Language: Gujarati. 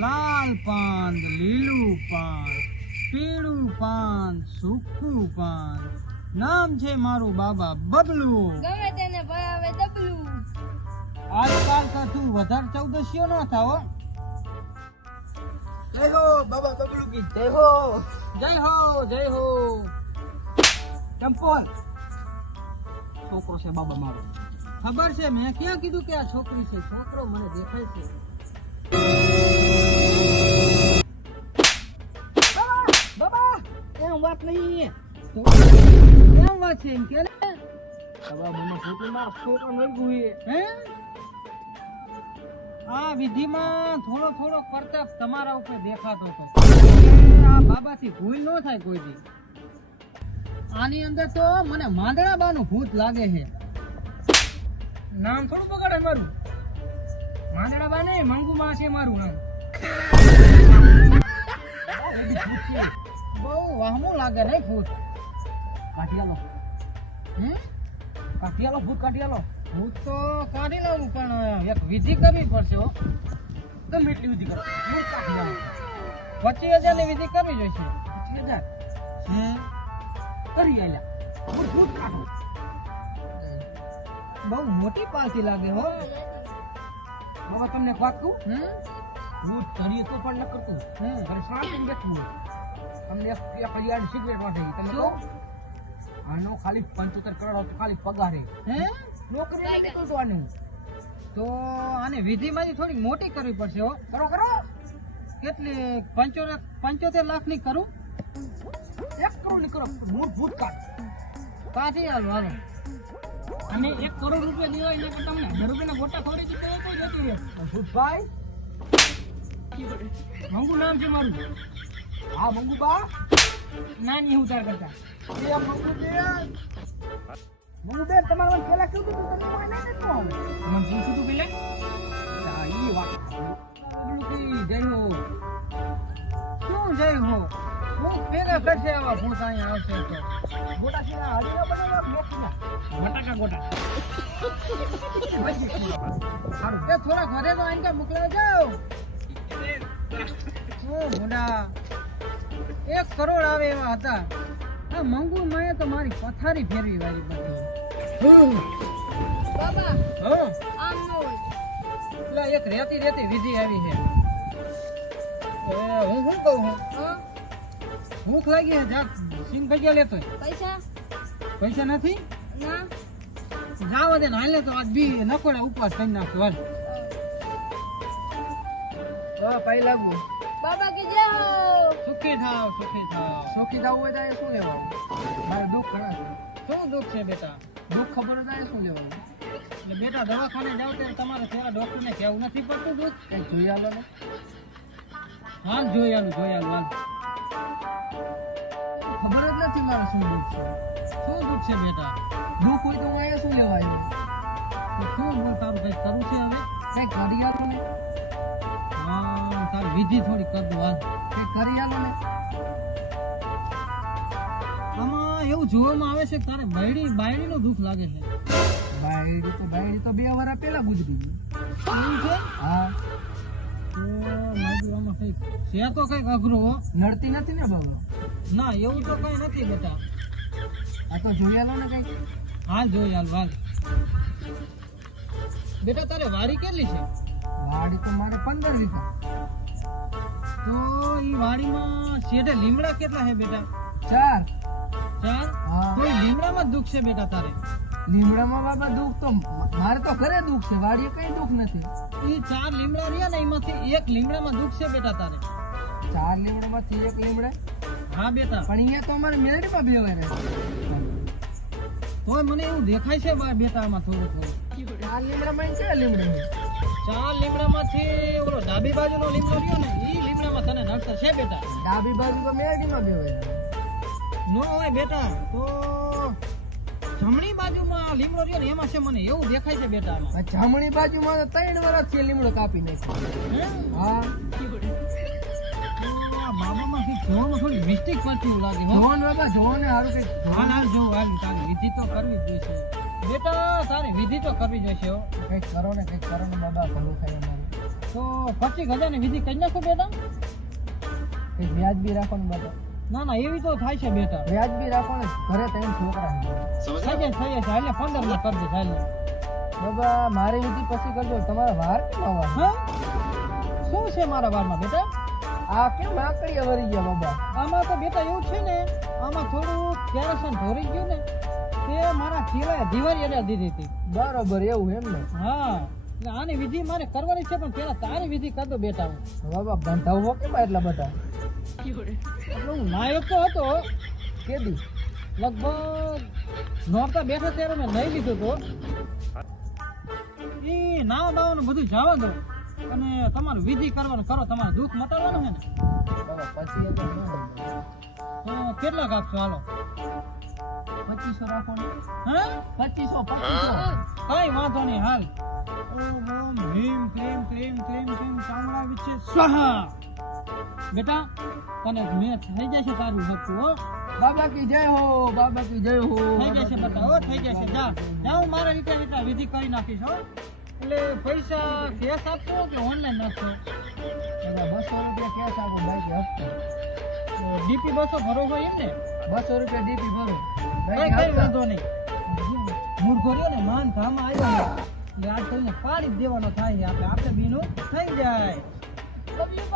લાલ પાન, લીલું પાન, પીળું પાન, સૂકું પાન. નામ છે મારું બાબા બબલું. ગમે તેને ભરાવે ડબલું. આજકાલ તો તું વધારે ચૌદશીઓ ન થાવ. જય હો બાબા બબલુ કી જય હો. જય હો જય હો. ચંપલ છોકરો છે બાબા મારો. ખબર છે, મેં ક્યાં કીધું કે આ છોકરી છે? છોકરો મને દેખાય છે. બાબા એમ વાત નહીં. તો કેમ વાત છે એમ કે ને? બાબા મને ફૂટી માર છોકરો મળી ગયું હે? આ વિધિમાં થોડો થોડો પ્રતાપ તમારા ઉપર દેખાતો હતો. આ બાબાથી ભૂલ ન થાય કોઈ દી. આની અંદર તો મને માંદડાબાનું ભૂત લાગે છે. નામ થોડું બગાડે મારું. માંદડાબા નહીં, મંગુબા છે મારું નામ. બહુ વહમું લાગે નહીં ભૂત. કાઢિયાલો હમ? કાઢિયાલો ભૂત કાઢિયાલો. ભૂત તો કાઢી લઉં, પણ એક વિધિ કરવી પડશે હો. ગમે એટલી વિધિ કરો ભૂત કાઢિયાલો. 25,000 ની વિધિ કરવી જોઈશે. 25,000 કરી આલ્યા. ભૂત ભૂત કાઢો. બહુ મોટી પાલતી લાગે હો. બાબા તમને એક વાત કહું. હમ? ભૂત ધરીએ તો પણ ન કરતું. હમ. ઘરે શાંતિથી બેઠું. તમને એક યાદ સિગરેટ વાટે તમે શું? કહો આનો ખાલી 75 કરોડ તો ખાલી પગારે. હે? નોકરી નથી કરતો આને. તો આને વિધિમાંથી થોડી મોટી કરવી પડશે હો. કરો કરો. કેટલી? 75 લાખ ની કરું? 1 કરોડ ની કરો. ભૂત કાઢ. કાઢી હાલો હાલો. અને 1 કરોડ રૂપિયા દેવાય ને તમને 10 રૂપિયાના ગોટા ખવડી દીધો કોઈ જતું રહે. ભૂતભાઈ મંગુ નામ છે મારું. હા મંગુબા નાની ઉતાર કરતા. એ મંગુબેન તમારે મને પેલા કીધું તું તમે કોઈ નહીં નતો આવે. મને પૂછ્યું તું પેલા. હા ઈ વાત. બબલુકી જય હો. શું જય હો? હું ભેગા કરશે આવા ભૂત અહીંયા આવશે તો. ગોટા છે હાજી ના બનાવવા મેથીના. બટાકા ગોટા. સારું તે થોડાક વધે તો આઈને મોકલાવ જાઓ. ઓ મોડા 1 કરોડ આવે એવા હતા. આ મંગુ માએ તો મારી પથારી ફેરવી વાળી બધી. બાબા હા આમ ન હોય. પેલા એક રેતી વિધિ આવી છે. હું શું કહું છું? હા? ભૂખ લાગી છે, જા સિંગ ભજીયા લેતો હોય. પૈસા પૈસા નથી? ના. જાવા દે ને, હાલે તો આજ બી નકોડા ઉપવાસ કરી નાખતો હાલ. હા પાઈ લાગુ. બાબા કે જય હો. સુખી થાવ સુખી થાવ. સોખી દાવ હોય તો શું લેવાનું? મારે દુઃખ ઘણા છે. શું દુઃખ છે બેટા? દુઃખ ખબર હોય શું લેવાનું? એટલે બેટા દવાખાને જાવ ત્યારે તમારે ત્યાં ડોક્ટરને કહેવું નથી પડતું દુઃખ? કઈ જોઈ આલો ને. હાલ જોઈ આલું હાલ. ખબર જ નથી મારે શું દુઃખ છે. શું દુઃખ છે બેટા? દુઃખ હોય તો હું અહીંયા શું લેવા આવ્યો? તો શું બોલ, તારું કઈ કરવું છે હવે? કઈ કરી આલો ને. હા તારી વિધિ થોડી કર દો હાલ. કઈ કરી આલો ને. આમાં એવું જોવામાં આવે છે કે તારે બાયડીનું દુઃખ લાગે છે. બાયડી તો 2 વર્ષ પહેલા ગુજરી ગઈ. એવું છે? હા તો મારું આમાં કઈક છે તો કઈક અઘરું હો. નડતી નથી ને બાબા. ના એવું તો કઈ નથી બેટા. આ તો જોઈ આલો ને કઈ. હાલ જોઈ હાલ. બેટા તારે વાડી કેટલી છે? વાડી તો મારે 15 વીઘા. તો ઈ વાડીમાં શેઢે લીમડા કેટલા છે બેટા? 4. 4? હા. તો ઈ લીમડામાં જ દુઃખ છે બેટા તારે? લીમડામાં બાબા દુઃખ તો મારે તો ઘરે દુઃખ છે. વાડીએ કઈ દુઃખ નથી. ઈ 4 લીમડા રહ્યા ને એમાંથી 1 લીમડામાં દુઃખ છે બેટા તારે. 4 લીમડામાંથી 1 લીમડા. હા બેટા. પણ અહીંયા તો અમારે મેળડીમાં 2 વાર તોય મને એવું દેખાય છે બેટા આમાં થોડું. 4 લીમડામાં છે લીમડા. 4 લીમડામાંથી ઓલો ડાબી બાજુનો લીમડો રહ્યો ને ઈ લીમડામાં તને નડતર છે બેટા? ડાબી બાજુ તો મેળડીમાં 2 વાર. નો હોય બેટા, તો જમણી બાજુમાં લીમડો રહ્યો ને એમાં છે મને એવું દેખાય છે બેટા આમાં. જમણી બાજુમાં તો 3 વર્ષથી લીમડો કાપી નાખ્યો. હે? હા તો આ બાબામાં કંઈક જોવામાં થોડી મિસ્ટેક પડતી એવું લાગે હો. જોન બાબા જોન હારું કઈ હાલ જો તારી વિધિ તો કરવી જ જોઈશે બેટા. તારી વિધિ તો કરવી જોઈશે હો. કઈક કરો ને બાબા ભલું થાય અમારું. તો 25,000 ની વિધિ કરી નાખો બેટા. કંઈક વ્યાજબી રાખો ને બાબા. ના ના એવી તો થાય છે બેટા. વ્યાજબી રાખો ને, ઘરે ત્રણ છોકરા છે. થઈ જાય હાલે 15 માં કરી દે હાલે. બાબા મારી વિધિ પછી કરજો, તમારા વાર કેમ આવવા? હા શું છે મારા વારમાં બેટા? આ કેમ આકડીએ વળી ગયા બાબા? આમાં તો બેટા એવું છે ને, આમાં થોડું કેરોસન ઢોરી ગયું ને, તે મારા ચીલાએ દિવાળી અડા દીધી હતી. બરોબર એવું એમ ને? હા એટલે આની વિધિ મારે કરવાની છે, પણ પેલા તારી વિધિ કર દો બેટા. હું બાબા બંધાવો કેમ એટલા બધા? એટલે હું નાયક તો હતો કેદી? લગભગ નોરતા બેઠા ત્યારે મેં લઈ લીધું તો એ નાવા બાવાનું બધું જવા દો અને તમારું વિધિ કરવાનું કરો, તમારું દુઃખ મટાડવાનું છે ને. બાબા પછી એ તો ન બંધાય. તો કેટલા આપશો? હાલો 2500 રાખો ને. હા 2500. કઈ વાંધો નહીં હાલ. ઓમ ઓમ હ્રીમ ક્લીમ ક્લીમ ક્લીમ ક્લીમ ચામડા વિશે સ્વાહા. બેટા તને મેં થઈ જશે તારું હકું હો. બાબા કી જય હો, બાબા કી જય હો. થઈ જશે બેટા હો, થઈ જશે. જા જા હું મારા રીતે વિધિ કરી નાખીશ હો. એટલે પૈસા કેશ આપશો કે ઓનલાઈન નાખશો? બાબા 200 રૂપિયા કેશ આપો, બાકી હપ્તો. ડીપી 200 ભરો હોય એમ ને? 200 રૂપિયા ડીપી ભરો. કઈ કઈ વાંધો નહીં. મૂર્ખો રહ્યો ને માન ધામમાં આવ્યો ને એટલે આજ થઈને પાડી જ દેવાનો થાય છે. આપણે બીનું થઈ જાય. ડબલું